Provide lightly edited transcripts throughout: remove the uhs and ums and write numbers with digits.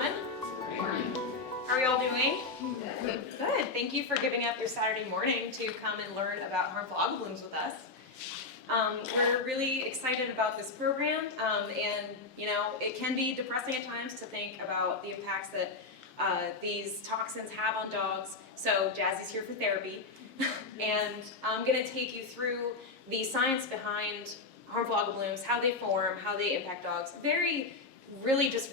everyone. Good morning. How are you all doing? Good. Thank you for giving up your Saturday morning to come and learn about harmful algal blooms with us. We're really excited about this program, and you know, it can be depressing at times to think about the impacts that these toxins have on dogs. So Jazzy's here for therapy, and I'm going to take you through the science behind harmful algal blooms, how they form, how they impact dogs. Really just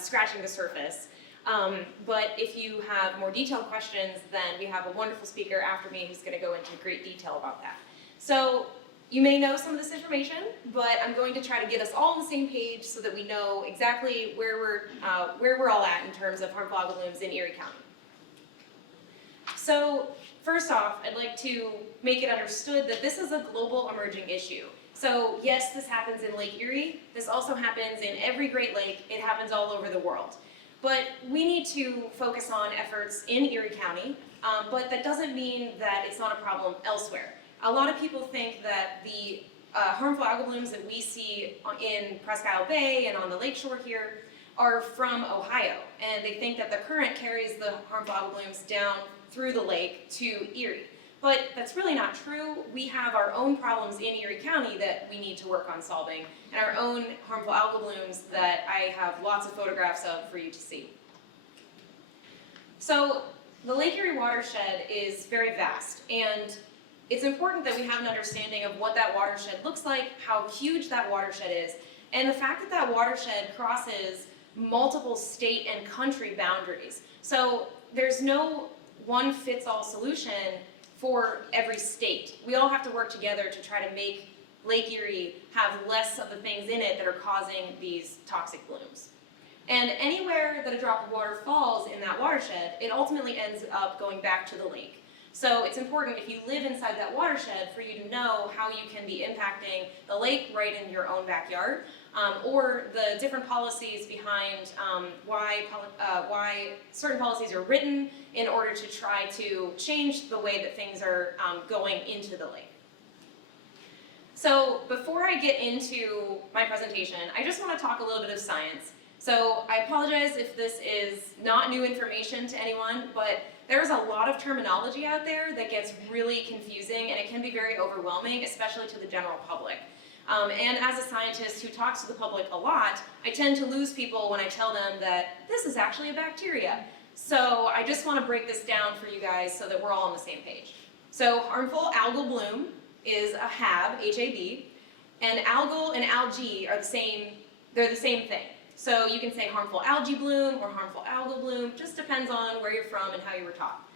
scratching the surface. But if you have more detailed questions, then we have a wonderful speaker after me who's going to go into great detail about that. So you may know some of this information, but I'm going to try to get us all on the same page so that we know exactly where we're all at in terms of harmful algal blooms in Erie County. So first off, I'd like to make it understood that this is a global emerging issue. So yes, this happens in Lake Erie. This also happens in every Great Lake. It happens all over the world. But we need to focus on efforts in Erie County, but that doesn't mean that it's not a problem elsewhere. A lot of people think that the harmful algal blooms that we see in Presque Isle Bay and on the lakeshore here are from Ohio, and they think that the current carries the harmful algal blooms down through the lake to Erie. But that's really not true. We have our own problems in Erie County that we need to work on solving, and our own harmful algal blooms that I have lots of photographs of for you to see. So the Lake Erie watershed is very vast, and it's important that we have an understanding of what that watershed looks like, how huge that watershed is, and the fact that that watershed crosses multiple state and country boundaries. So there's no one-fits-all solution for every state. We all have to work together to try to make Lake Erie have less of the things in it that are causing these toxic blooms. And anywhere that a drop of water falls in that watershed, it ultimately ends up going back to the lake. So it's important, if you live inside that watershed, for you to know how you can be impacting the lake right in your own backyard, or the different policies behind why certain policies are written in order to try to change the way that things are going into the lake. So before I get into my presentation, I just want to talk a little bit of science. So I apologize if this is not new information to anyone, but there's a lot of terminology out there that gets really confusing, and it can be very overwhelming, especially to the general public. And as a scientist who talks to the public a lot, I tend to lose people when I tell them that this is actually a bacteria. So I just want to break this down for you guys so that we're all on the same page. So harmful algal bloom is a HAB, H-A-B, and algal and algae are they're the same thing. So you can say harmful algae bloom or harmful algal bloom, just depends on where you're from and how you were taught.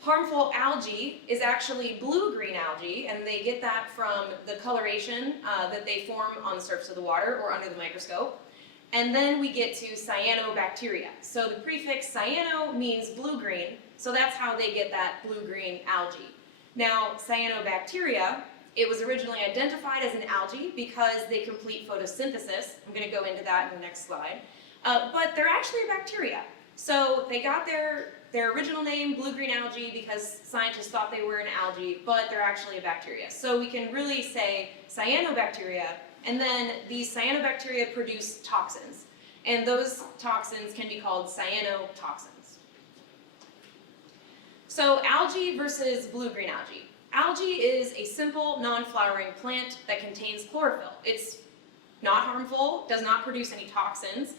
Harmful algae is actually blue-green algae, and they get that from the coloration that they form on the surface of the water or under the microscope. And then we get to cyanobacteria. So the prefix cyano means blue-green, so that's how they get that blue-green algae. Now, cyanobacteria, it was originally identified as an algae because they complete photosynthesis. I'm going to go into that in the next slide. But they're actually a bacteria. So they got their original name, blue-green algae, because scientists thought they were an algae, but they're actually a bacteria. So we can really say cyanobacteria, and then these cyanobacteria produce toxins. And those toxins can be called cyanotoxins. So algae versus blue-green algae. Algae is a simple, non-flowering plant that contains chlorophyll. It's not harmful, does not produce any toxins.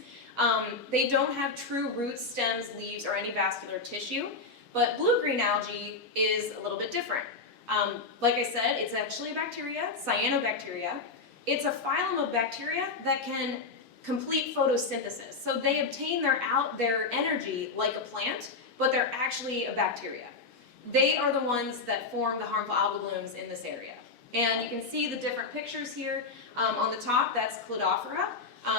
They don't have true roots, stems, leaves, or any vascular tissue, but blue-green algae is a little bit different. Like I said, it's actually a bacteria, cyanobacteria. It's a phylum of bacteria that can complete photosynthesis. So they obtain their energy like a plant, but they're actually a bacteria. They are the ones that form the harmful algal blooms in this area. And you can see the different pictures here. On the top, that's Cladophora.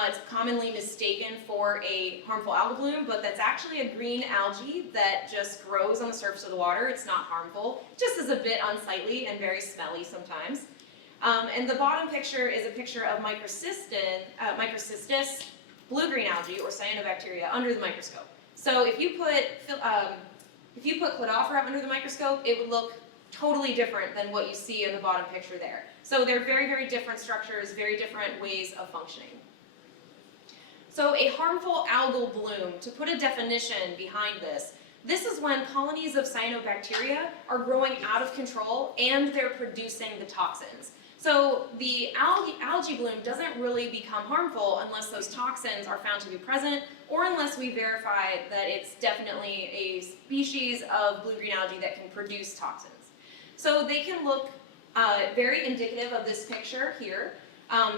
It's commonly mistaken for a harmful algal bloom, but that's actually a green algae that just grows on the surface of the water. It's not harmful, just is a bit unsightly and very smelly sometimes. And the bottom picture is a picture of microcystis blue-green algae, or cyanobacteria, under the microscope. So if you put Cladophora under the microscope, it would look totally different than what you see in the bottom picture there. So they're very, very different structures, very different ways of functioning. So a harmful algal bloom, to put a definition behind this, this is when colonies of cyanobacteria are growing out of control and they're producing the toxins. So the algae bloom doesn't really become harmful unless those toxins are found to be present or unless we verify that it's definitely a species of blue-green algae that can produce toxins. So they can look very indicative of this picture here.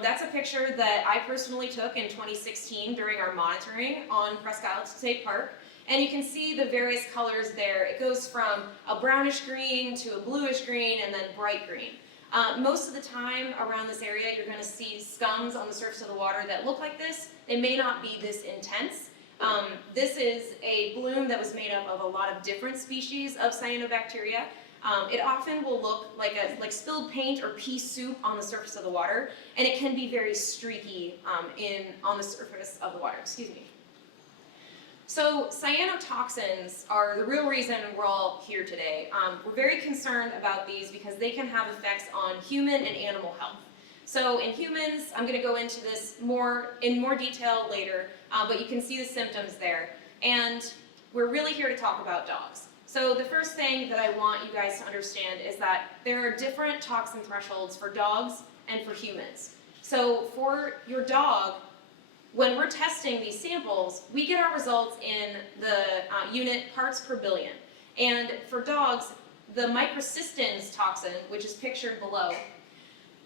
That's a picture that I personally took in 2016 during our monitoring on Presque Isle State Park. And you can see the various colors there. It goes from a brownish green to a bluish green and then bright green. Most of the time around this area you're going to see scums on the surface of the water that look like this. They may not be this intense. This is a bloom that was made up of a lot of different species of cyanobacteria. It often will look like spilled paint or pea soup on the surface of the water, and it can be very streaky on the surface of the water. Excuse me. So cyanotoxins are the real reason we're all here today. We're very concerned about these because they can have effects on human and animal health. So in humans, I'm going to go into this in more detail later, but you can see the symptoms there. And we're really here to talk about dogs. So the first thing that I want you guys to understand is that there are different toxin thresholds for dogs and for humans. So for your dog, when we're testing these samples, we get our results in the unit parts per billion. And for dogs, the microcystins toxin, which is pictured below,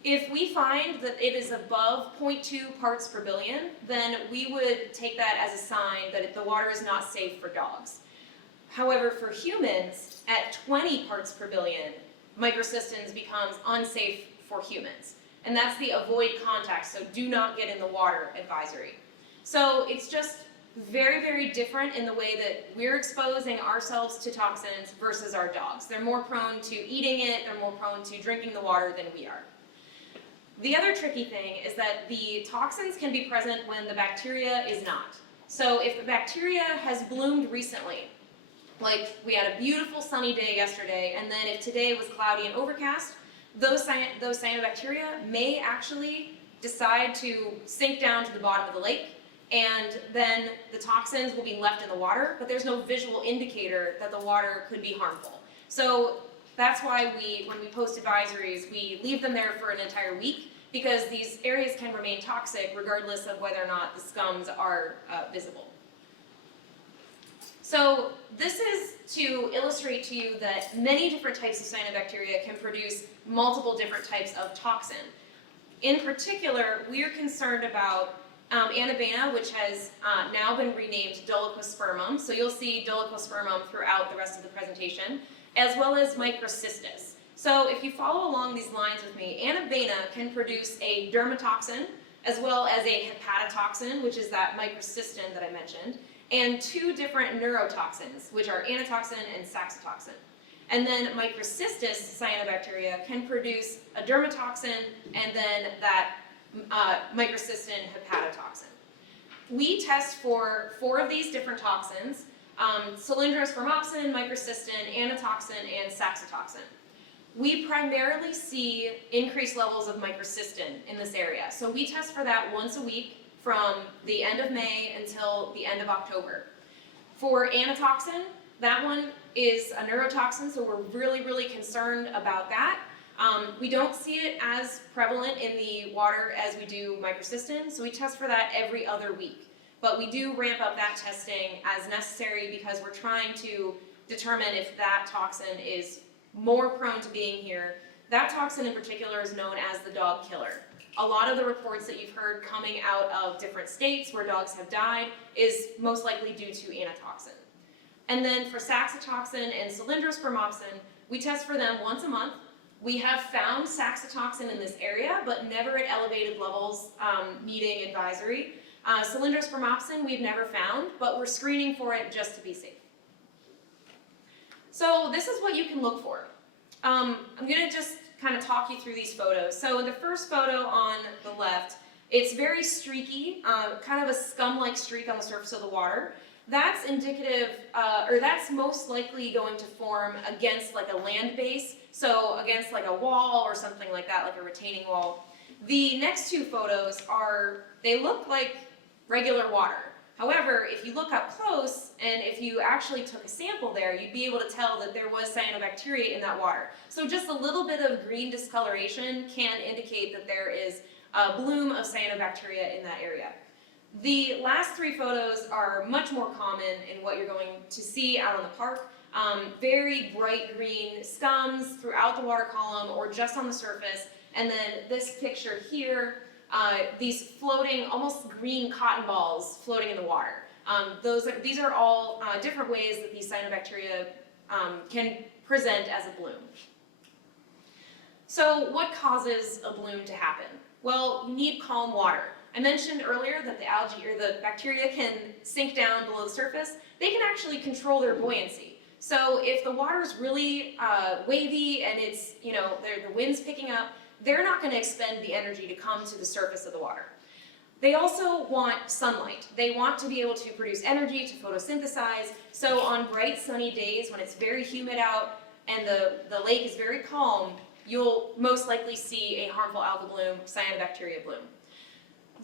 if we find that it is above 0.2 parts per billion, then we would take that as a sign that the water is not safe for dogs. However, for humans, at 20 parts per billion, microcystins becomes unsafe for humans. And that's the avoid contact, so do not get in the water advisory. So it's just very, very different in the way that we're exposing ourselves to toxins versus our dogs. They're more prone to eating it, they're more prone to drinking the water than we are. The other tricky thing is that the toxins can be present when the bacteria is not. So if the bacteria has bloomed recently, like we had a beautiful sunny day yesterday, and then if today was cloudy and overcast, those cyanobacteria may actually decide to sink down to the bottom of the lake, and then the toxins will be left in the water, but there's no visual indicator that the water could be harmful. So that's why when we post advisories, we leave them there for an entire week, because these areas can remain toxic regardless of whether or not the scums are visible. So this is to illustrate to you that many different types of cyanobacteria can produce multiple different types of toxin. In particular, we are concerned about Anabaena, which has now been renamed Dolichospermum. So you'll see Dolichospermum throughout the rest of the presentation, as well as Microcystis. So if you follow along these lines with me, Anabaena can produce a dermatoxin, as well as a hepatotoxin, which is that microcystin that I mentioned, and two different neurotoxins, which are anatoxin and saxitoxin. And then Microcystis cyanobacteria can produce a dermatoxin and then that microcystin hepatotoxin. We test for 4 of these different toxins: cylindrospermopsin, microcystin, anatoxin, and saxitoxin. We primarily see increased levels of microcystin in this area. So we test for that once a week from the end of May until the end of October. For anatoxin, that one is a neurotoxin, so we're really, really concerned about that. We don't see it as prevalent in the water as we do microcystin, so we test for that every other week. But we do ramp up that testing as necessary because we're trying to determine if that toxin is more prone to being here. That toxin in particular is known as the dog killer. A lot of the reports that you've heard coming out of different states where dogs have died is most likely due to anatoxin. And then for saxitoxin and cylindrospermopsin, we test for them once a month. We have found saxitoxin in this area, but never at elevated levels needing advisory. Cylindrospermopsin we've never found, but we're screening for it just to be safe. So this is what you can look for. I'm going to just kind of talk you through these photos. So in the first photo on the left, it's very streaky, kind of a scum-like streak on the surface of the water. That's indicative, or that's most likely going to form against like a land base, so against like a wall or something like that, like a retaining wall. The next 2 photos they look like regular water. However, if you look up close, and if you actually took a sample there, you'd be able to tell that there was cyanobacteria in that water. So just a little bit of green discoloration can indicate that there is a bloom of cyanobacteria in that area. The last three photos are much more common in what you're going to see out on the park. Very bright green scums throughout the water column or just on the surface. And then this picture here, these floating, almost green cotton balls floating in the water. These are all different ways that these cyanobacteria can present as a bloom. So what causes a bloom to happen? Well, you need calm water. I mentioned earlier that the algae or the bacteria can sink down below the surface. They can actually control their buoyancy. So if the water is really wavy and it's, the wind's picking up, they're not going to expend the energy to come to the surface of the water. They also want sunlight. They want to be able to produce energy to photosynthesize. So on bright sunny days when it's very humid out and the lake is very calm, you'll most likely see a harmful algal bloom, cyanobacteria bloom.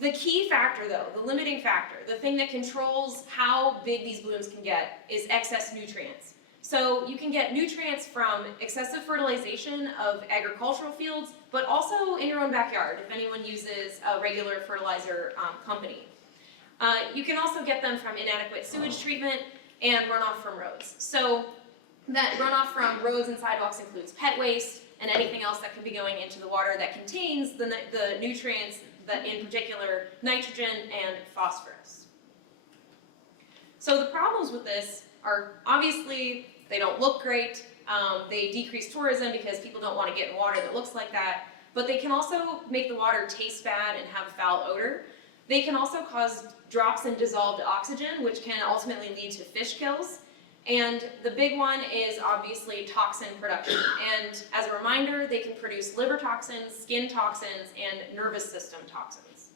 The key factor though, the limiting factor, the thing that controls how big these blooms can get is excess nutrients. So you can get nutrients from excessive fertilization of agricultural fields, but also in your own backyard if anyone uses a regular fertilizer company. You can also get them from inadequate sewage treatment and runoff from roads. So that runoff from roads and sidewalks includes pet waste and anything else that can be going into the water that contains the nutrients, that in particular nitrogen and phosphorus. So the problems with this are obviously they don't look great, they decrease tourism because people don't want to get in water that looks like that, but they can also make the water taste bad and have a foul odor. They can also cause drops in dissolved oxygen, which can ultimately lead to fish kills. And the big one is obviously toxin production. And as a reminder, they can produce liver toxins, skin toxins, and nervous system toxins.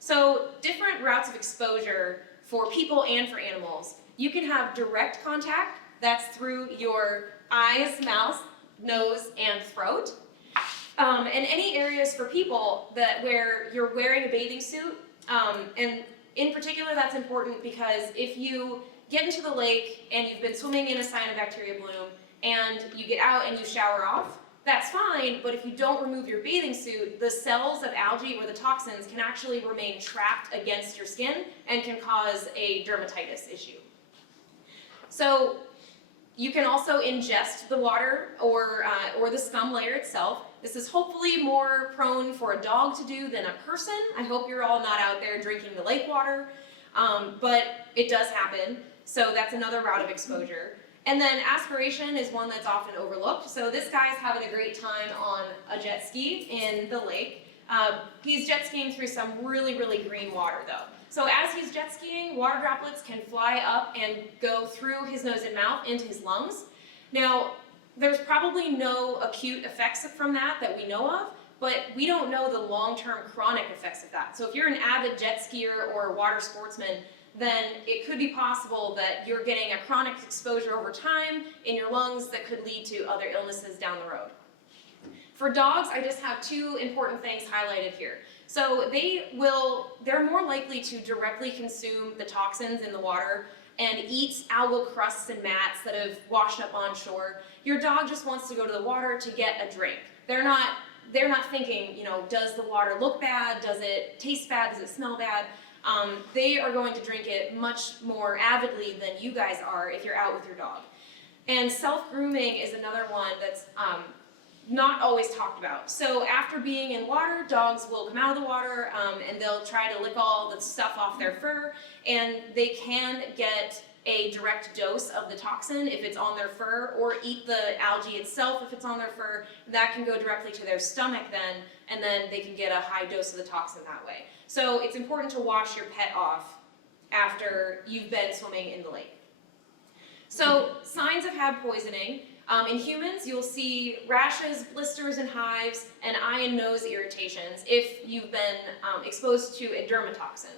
So different routes of exposure for people and for animals. You can have direct contact, that's through your eyes, mouth, nose, and throat. And any areas for people where you're wearing a bathing suit, and in particular that's important because if you get into the lake and you've been swimming in a cyanobacteria bloom and you get out and you shower off, that's fine, but if you don't remove your bathing suit, the cells of algae or the toxins can actually remain trapped against your skin and can cause a dermatitis issue. So you can also ingest the water or the scum layer itself. This is hopefully more prone for a dog to do than a person. I hope you're all not out there drinking the lake water, but it does happen. So that's another route of exposure. And then aspiration is one that's often overlooked. So this guy's having a great time on a jet ski in the lake. He's jet skiing through some really, really green water though. So as he's jet skiing, water droplets can fly up and go through his nose and mouth into his lungs. Now, there's probably no acute effects from that we know of, but we don't know the long-term chronic effects of that. So if you're an avid jet skier or a water sportsman, then it could be possible that you're getting a chronic exposure over time in your lungs that could lead to other illnesses down the road. For dogs, I just have two important things highlighted here. So they're more likely to directly consume the toxins in the water and eat algal crusts and mats that have washed up on shore. Your dog just wants to go to the water to get a drink. They're not thinking, does the water look bad? Does it taste bad? Does it smell bad? They are going to drink it much more avidly than you guys are if you're out with your dog. And self-grooming is another one that's not always talked about. So after being in water, dogs will come out of the water and they'll try to lick all the stuff off their fur, and they can get a direct dose of the toxin if it's on their fur, or eat the algae itself if it's on their fur. That can go directly to their stomach then, and then they can get a high dose of the toxin that way. So it's important to wash your pet off after you've been swimming in the lake. So signs of hab poisoning. In humans, you'll see rashes, blisters, and hives, and eye and nose irritations if you've been exposed to a dermatoxin.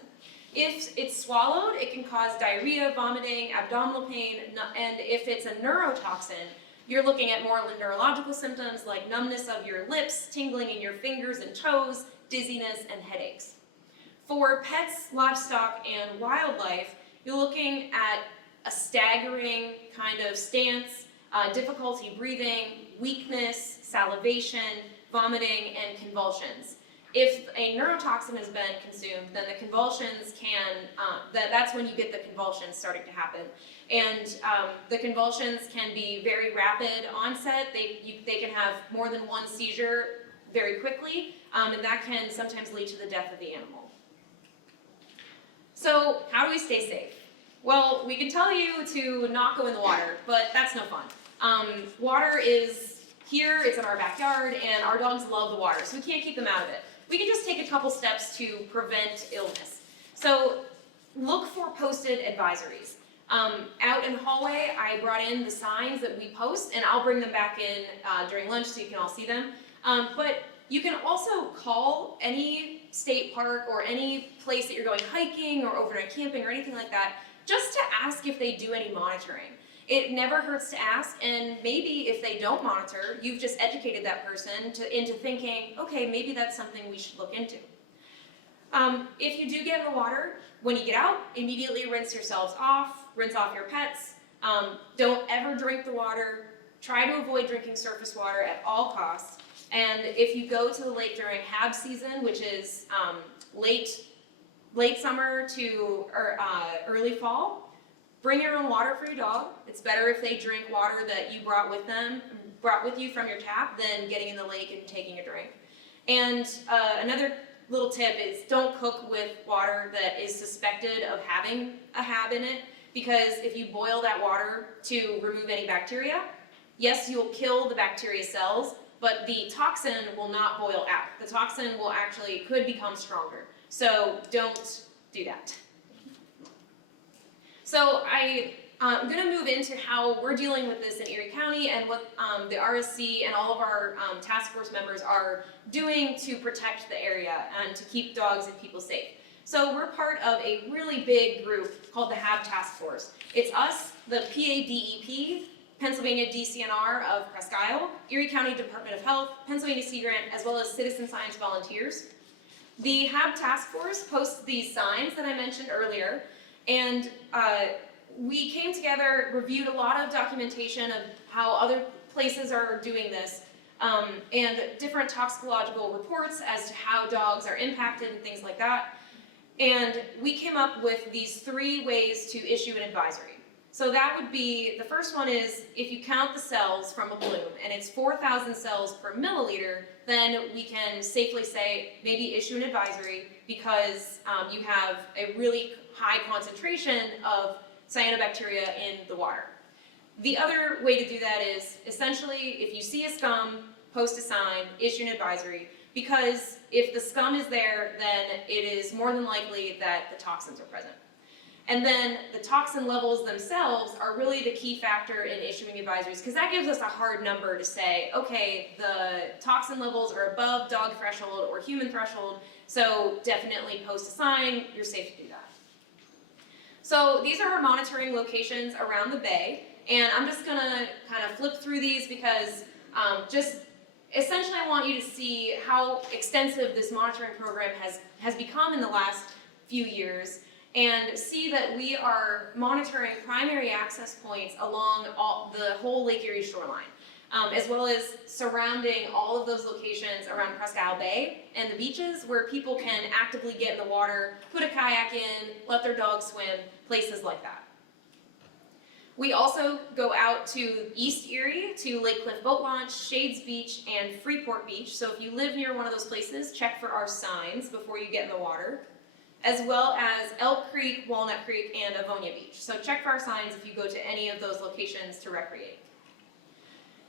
If it's swallowed, it can cause diarrhea, vomiting, abdominal pain, and if it's a neurotoxin, you're looking at more neurological symptoms like numbness of your lips, tingling in your fingers and toes, dizziness, and headaches. For pets, livestock, and wildlife, you're looking at a staggering kind of stance, difficulty breathing, weakness, salivation, vomiting, and convulsions. If a neurotoxin has been consumed, then the convulsions can, that's when you get the convulsions starting to happen. And the convulsions can be very rapid onset. They can have more than one seizure very quickly, and that can sometimes lead to the death of the animal. So how do we stay safe? Well, we can tell you to not go in the water, but that's no fun. Water is here, it's in our backyard, and our dogs love the water, so we can't keep them out of it. We can just take a couple steps to prevent illness. So look for posted advisories. Out in the hallway, I brought in the signs that we post, and I'll bring them back in during lunch so you can all see them. But you can also call any state park or any place that you're going hiking or overnight camping or anything like that, just to ask if they do any monitoring. It never hurts to ask, and maybe if they don't monitor, you've just educated that person into thinking, okay, maybe that's something we should look into. If you do get in the water, when you get out, immediately rinse yourselves off, rinse off your pets. Don't ever drink the water. Try to avoid drinking surface water at all costs. And if you go to the lake during HAB season, which is late summer to early fall, bring your own water for your dog. It's better if they drink water that you brought with you from your tap than getting in the lake and taking a drink. And another little tip is don't cook with water that is suspected of having a HAB in it, because if you boil that water to remove any bacteria, yes, you'll kill the bacteria cells, but the toxin will not boil out. The toxin could become stronger. So don't do that. So I'm going to move into how we're dealing with this in Erie County and what the RSC and all of our task force members are doing to protect the area and to keep dogs and people safe. So we're part of a really big group called the HAB Task Force. It's us, the PADEP, Pennsylvania DCNR of Presque Isle, Erie County Department of Health, Pennsylvania Sea Grant, as well as citizen science volunteers. The HAB Task Force posts these signs that I mentioned earlier, and we came together, reviewed a lot of documentation of how other places are doing this, and different toxicological reports as to how dogs are impacted and things like that. And we came up with these 3 ways to issue an advisory. So that would be, the first one is, if you count the cells from a bloom, and it's 4,000 cells per milliliter, then we can safely say, maybe issue an advisory because you have a really high concentration of cyanobacteria in the water. The other way to do that is, essentially, if you see a scum, post a sign, issue an advisory, because if the scum is there, then it is more than likely that the toxins are present. And then the toxin levels themselves are really the key factor in issuing advisories, because that gives us a hard number to say, okay, the toxin levels are above dog threshold or human threshold, so definitely post a sign, you're safe to do that. So these are our monitoring locations around the bay, and I'm just gonna kind of flip through these because just essentially I want you to see how extensive this monitoring program has become in the last few years, and see that we are monitoring primary access points along the whole Lake Erie shoreline, as well as surrounding all of those locations around Presque Isle Bay and the beaches where people can actively get in the water, put a kayak in, let their dog swim, places like that. We also go out to East Erie, to Lake Cliff Boat Launch, Shades Beach, and Freeport Beach. So if you live near one of those places, check for our signs before you get in the water, as well as Elk Creek, Walnut Creek, and Avonia Beach. So check for our signs if you go to any of those locations to recreate.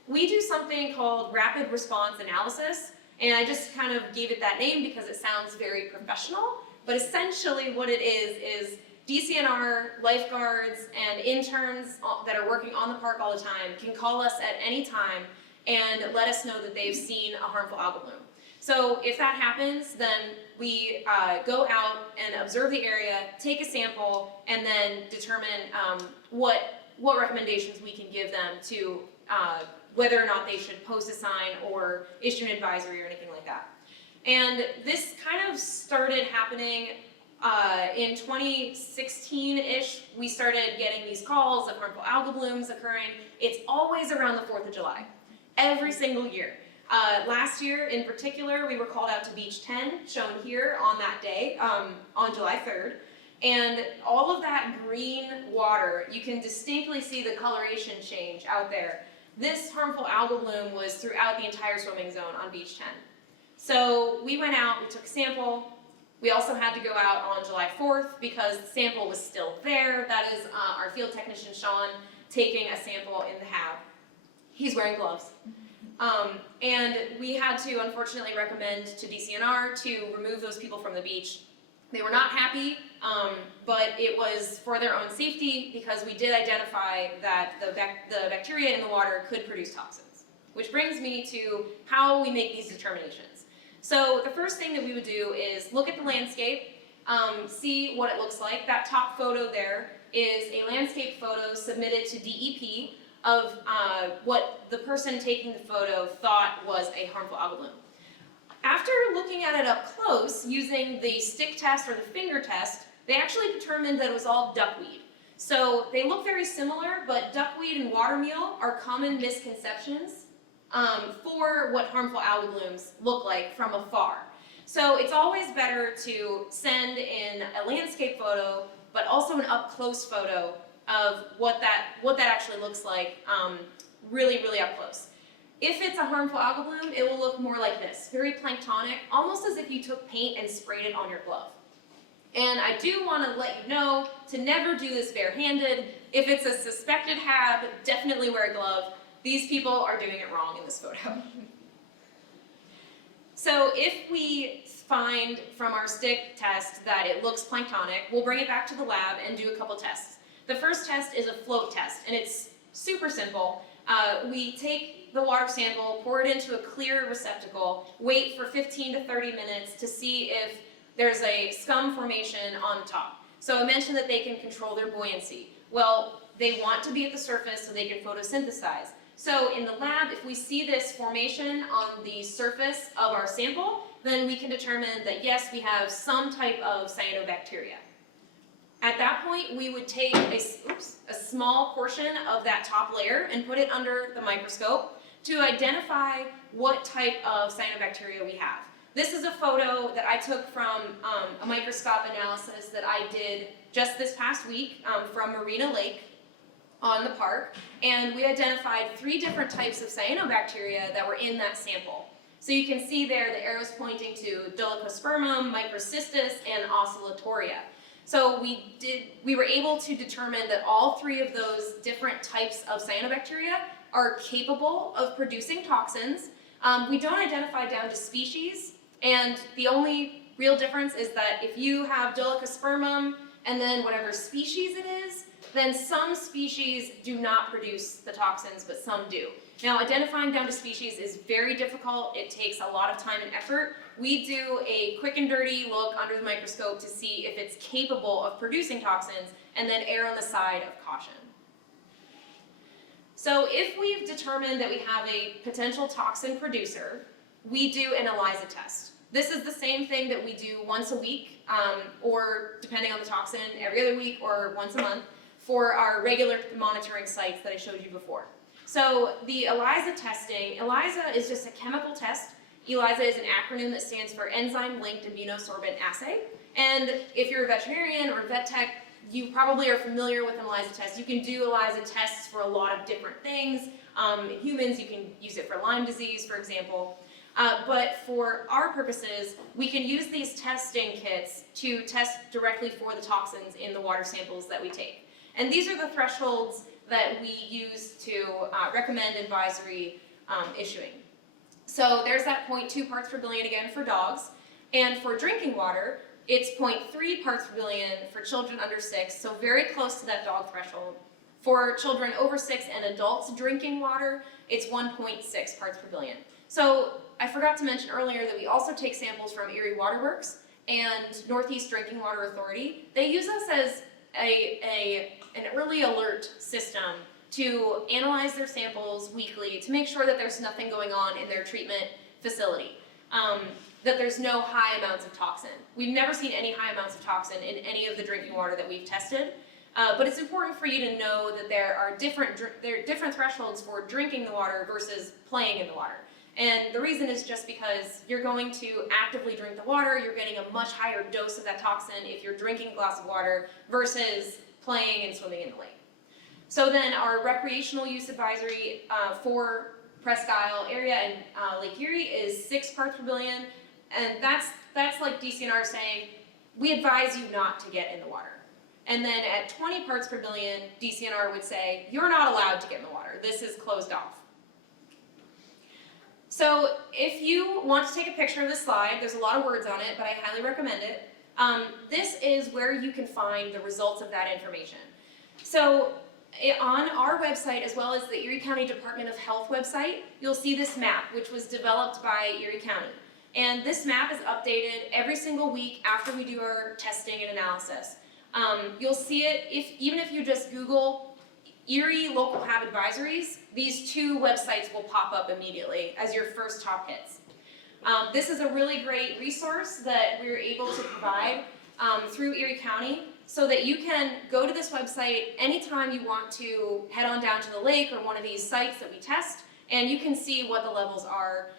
We do something called rapid response analysis, and I just kind of gave it that name because it sounds very professional, but essentially what it is DCNR, lifeguards, and interns that are working on the park all the time can call us at any time and let us know that they've seen a harmful algal bloom. So if that happens, then we go out and observe the area, take a sample, and then determine what recommendations we can give them to whether or not they should post a sign or issue an advisory or anything like that. And this kind of started happening In 2016-ish, we started getting these calls of harmful algal blooms occurring. It's always around the 4th of July, every single year. Last year, in particular, we were called out to Beach 10, shown here on that day, on July 3rd. And all of that green water, you can distinctly see the coloration change out there. This harmful algal bloom was throughout the entire swimming zone on Beach 10. So we went out, we took a sample. We also had to go out on July 4th because the sample was still there. That is our field technician, Sean, taking a sample in the hab. He's wearing gloves. And we had to, unfortunately, recommend to DCNR to remove those people from the beach. They were not happy, but it was for their own safety because we did identify that the bacteria in the water could produce toxins. Which brings me to how we make these determinations. So the first thing that we would do is look at the landscape, see what it looks like. That top photo there is a landscape photo submitted to DEP of what the person taking the photo thought was a harmful algal bloom. After looking at it up close, using the stick test or the finger test, they actually determined that it was all duckweed. So they look very similar, but duckweed and watermeal are common misconceptions for what harmful algal blooms look like from afar. So it's always better to send in a landscape photo, but also an up-close photo of what that actually looks like, really, really up close. If it's a harmful algal bloom, it will look more like this, very planktonic, almost as if you took paint and sprayed it on your glove. And I do want to let you know to never do this barehanded. If it's a suspected hab, definitely wear a glove. These people are doing it wrong in this photo. So if we find from our stick test that it looks planktonic, we'll bring it back to the lab and do a couple tests. The first test is a float test, and it's super simple. We take the water sample, pour it into a clear receptacle, wait for 15 to 30 minutes to see if there's a scum formation on the top. So I mentioned that they can control their buoyancy. Well, they want to be at the surface so they can photosynthesize. So in the lab, if we see this formation on the surface of our sample, then we can determine that yes, we have some type of cyanobacteria. At that point, we would take a small portion of that top layer and put it under the microscope to identify what type of cyanobacteria we have. This is a photo that I took from a microscope analysis that I did just this past week from Marina Lake on the park, and we identified 3 different types of cyanobacteria that were in that sample. So you can see there the arrows pointing to Dolichospermum, Microcystis, and Oscillatoria. So we were able to determine that all 3 of those different types of cyanobacteria are capable of producing toxins. We don't identify down to species, and the only real difference is that if you have Dolichospermum and then whatever species it is, then some species do not produce the toxins, but some do. Now, identifying down to species is very difficult. It takes a lot of time and effort. We do a quick and dirty look under the microscope to see if it's capable of producing toxins, and then err on the side of caution. So if we've determined that we have a potential toxin producer, we do an ELISA test. This is the same thing that we do once a week, or depending on the toxin, every other week or once a month, for our regular monitoring sites that I showed you before. So the ELISA testing, ELISA is just a chemical test. ELISA is an acronym that stands for Enzyme-Linked Immunosorbent Assay. And if you're a veterinarian or vet tech, you probably are familiar with an ELISA test. You can do ELISA tests for a lot of different things. In humans, you can use it for Lyme disease, for example. But for our purposes, we can use these testing kits to test directly for the toxins in the water samples that we take. And these are the thresholds that we use to recommend advisory issuing. So there's that 0.2 parts per billion again for dogs. And for drinking water, it's 0.3 parts per billion for children under 6, so very close to that dog threshold. For children over 6 and adults drinking water, it's 1.6 parts per billion. So I forgot to mention earlier that we also take samples from Erie Waterworks and Northeast Drinking Water Authority. They use us as an early alert system to analyze their samples weekly to make sure that there's nothing going on in their treatment facility. that there's no high amounts of toxin. We've never seen any high amounts of toxin in any of the drinking water that we've tested. But it's important for you to know that there are different thresholds for drinking the water versus playing in the water. And the reason is just because you're going to actively drink the water, you're getting a much higher dose of that toxin if you're drinking a glass of water versus playing and swimming in the lake. So then our recreational use advisory for Presque Isle area and Lake Erie is 6 parts per billion, and that's like DCNR saying, we advise you not to get in the water. And then at 20 parts per billion, DCNR would say, you're not allowed to get in the water. This is closed off. So if you want to take a picture of this slide, there's a lot of words on it, but I highly recommend it. This is where you can find the results of that information. So on our website, as well as the Erie County Department of Health website, you'll see this map, which was developed by Erie County. And this map is updated every single week after we do our testing and analysis. You'll see it, even if you just Google Erie Local Hab Advisories, these 2 websites will pop up immediately as your first top hits. This is a really great resource that we're able to provide through Erie County so that you can go to this website anytime you want to head on down to the lake or one of these sites that we test, and you can see what the levels are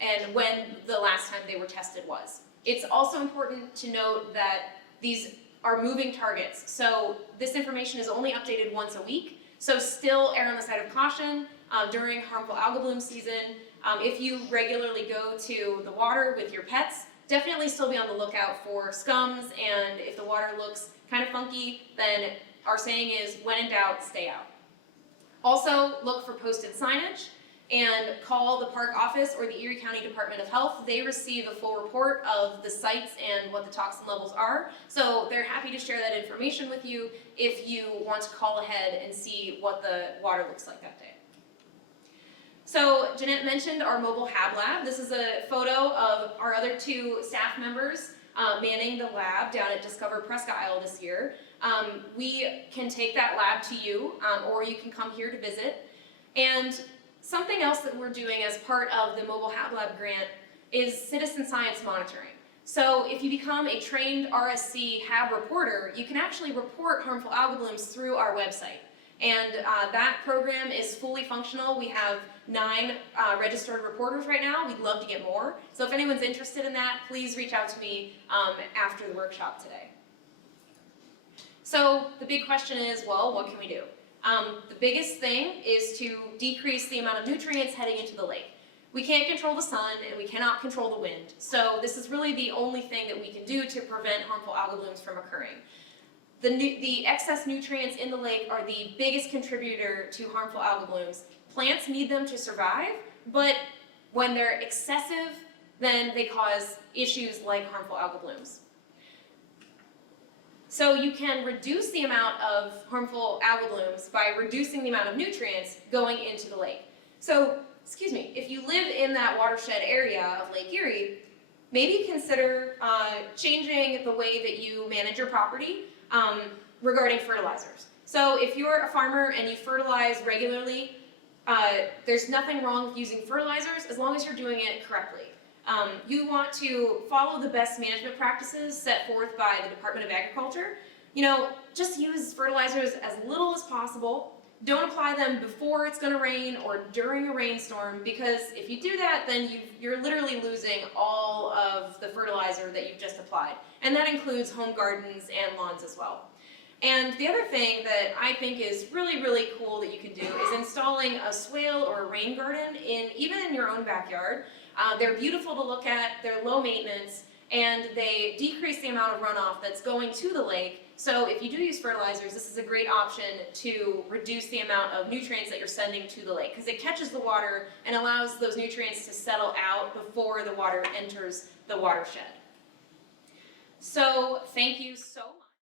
and when the last time they were tested was. It's also important to note that these are moving targets. So this information is only updated once a week. So still err on the side of caution during harmful algal bloom season. If you regularly go to the water with your pets, definitely still be on the lookout for scums, and if the water looks kind of funky, then our saying is, when in doubt, stay out. Also, look for posted signage and call the park office or the Erie County Department of Health. They receive a full report of the sites and what the toxin levels are. So they're happy to share that information with you if you want to call ahead and see what the water looks like that day. So Jeanette mentioned our mobile Hab lab. This is a photo of our other 2 staff members manning the lab down at Discover Presque Isle this year. We can take that lab to you, or you can come here to visit. And something else that we're doing as part of the Mobile Hab Lab grant is citizen science monitoring. So if you become a trained RSC Hab reporter, you can actually report harmful algal blooms through our website. And that program is fully functional. We have 9 registered reporters right now. We'd love to get more. So if anyone's interested in that, please reach out to me after the workshop today. So the big question is, well, what can we do? The biggest thing is to decrease the amount of nutrients heading into the lake. We can't control the sun and we cannot control the wind. So this is really the only thing that we can do to prevent harmful algal blooms from occurring. The excess nutrients in the lake are the biggest contributor to harmful algal blooms. Plants need them to survive, but when they're excessive, then they cause issues like harmful algal blooms. So you can reduce the amount of harmful algal blooms by reducing the amount of nutrients going into the lake. So, if you live in that watershed area of Lake Erie, maybe consider changing the way that you manage your property regarding fertilizers. So if you're a farmer and you fertilize regularly, there's nothing wrong with using fertilizers as long as you're doing it correctly. You want to follow the best management practices set forth by the Department of Agriculture. Just use fertilizers as little as possible. Don't apply them before it's going to rain or during a rainstorm, because if you do that, then you're literally losing all of the fertilizer that you've just applied. And that includes home gardens and lawns as well. And the other thing that I think is really, really cool that you can do is installing a swale or a rain garden even in your own backyard. They're beautiful to look at, they're low maintenance, and they decrease the amount of runoff that's going to the lake. So if you do use fertilizers, this is a great option to reduce the amount of nutrients that you're sending to the lake, because it catches the water and allows those nutrients to settle out before the water enters the watershed. So thank you so much.